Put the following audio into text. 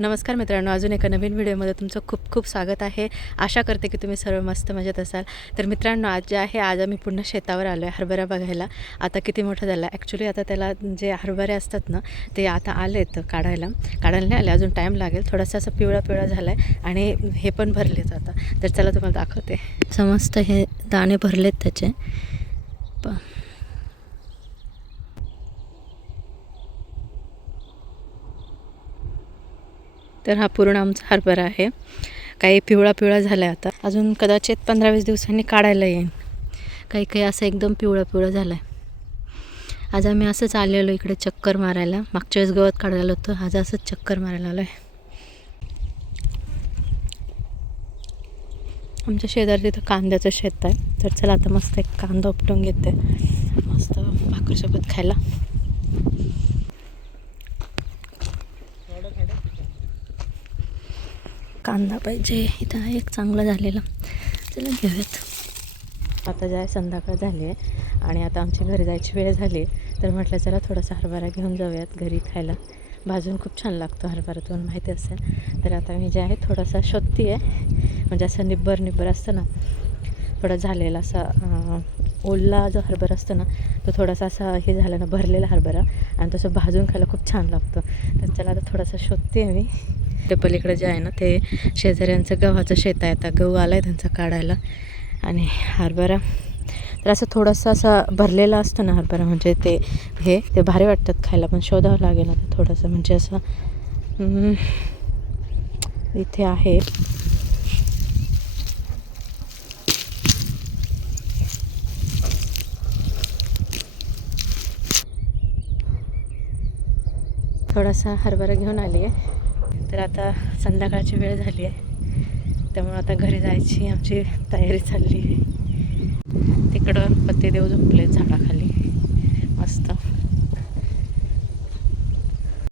नमस्कार मित्रांनो, अजून एका नवीन व्हिडिओमध्ये तुमचं खूप खूप स्वागत आहे. आशा करते की तुम्ही सर्व मस्त मजेत असाल. तर मित्रांनो, आज जे आहे आज आम्ही पुन्हा शेतावर आलो आहे हरभरा बघायला. आता किती मोठा झाला ॲक्च्युली. आता त्याला जे हरभरे असतात ना ते आता आलेत काढायला नाही आले अजून, टाईम लागेल. थोडासा असं पिवळा झाला आहे आणि हे पण भरलेत आता. तर चला तुम्हाला दाखवते. समस्त हे दाणे भरलेत त्याचे. तर हा पूर्ण आमचा हरभरा आहे. काही पिवळा झाला आहे. आता अजून कदाचित 15-20 दिवसांनी काढायला येईल. काही असं एकदम पिवळा झाला आहे. आज आम्ही असंच आलेलो इकडे चक्कर मारायला. मागच्या वेळेस गवत काढायला होतं, आज असंच चक्कर मारायला आलो आहे. आमच्या शेजारी तिथं कांद्याचं शेत आहे. तर चला आता मस्त एक कांदा उपटून घेते, मस्त भाकरीसोबत खायला. कांदा पाहिजे. इथं आहे एक चांगला झालेला, चला घेऊयात. आता जाय संध्याकाळ झाली आहे आणि आता आमची घरी जायची वेळ झाली. तर म्हटलं चला थोडासा हरभरा घेऊन जाऊयात घरी खायला. भाजून खूप छान लागतो हरभरा, तुम्हाला माहिती असेल. तर आता मी जे आहे थोडासा शोधते आहे, म्हणजे असं निब्बर असतं ना, थोडा झालेला असा ओला जो हरभरा असतो ना तो थोडासा असा हे झाला ना, भरलेला हरभरा, आणि तसं भाजून खायला खूप छान लागतं. तर चला आता थोडासा शोधते मी. ते पलीकडे जे आहे ना ते शेजाऱ्यांचं गव्हाचं शेत आहे. आता गहू आला आहे त्यांचा काढायला. आणि हरभरा तर असं थोडंसं असा भरलेला असतं ना हरभरा, म्हणजे ते भारी वाटतात खायला. पण शोधावं लागेल आता थोडंसं, म्हणजे असं इथे आहे. थोडासा हरभरा घेऊन आली आहे. तर आता संध्याकाळची वेळ झाली आहे, त्यामुळे आता घरी जायची आमची तयारी चालली आहे. तिकडं पत्तेदेव झोपले झाडाखाली.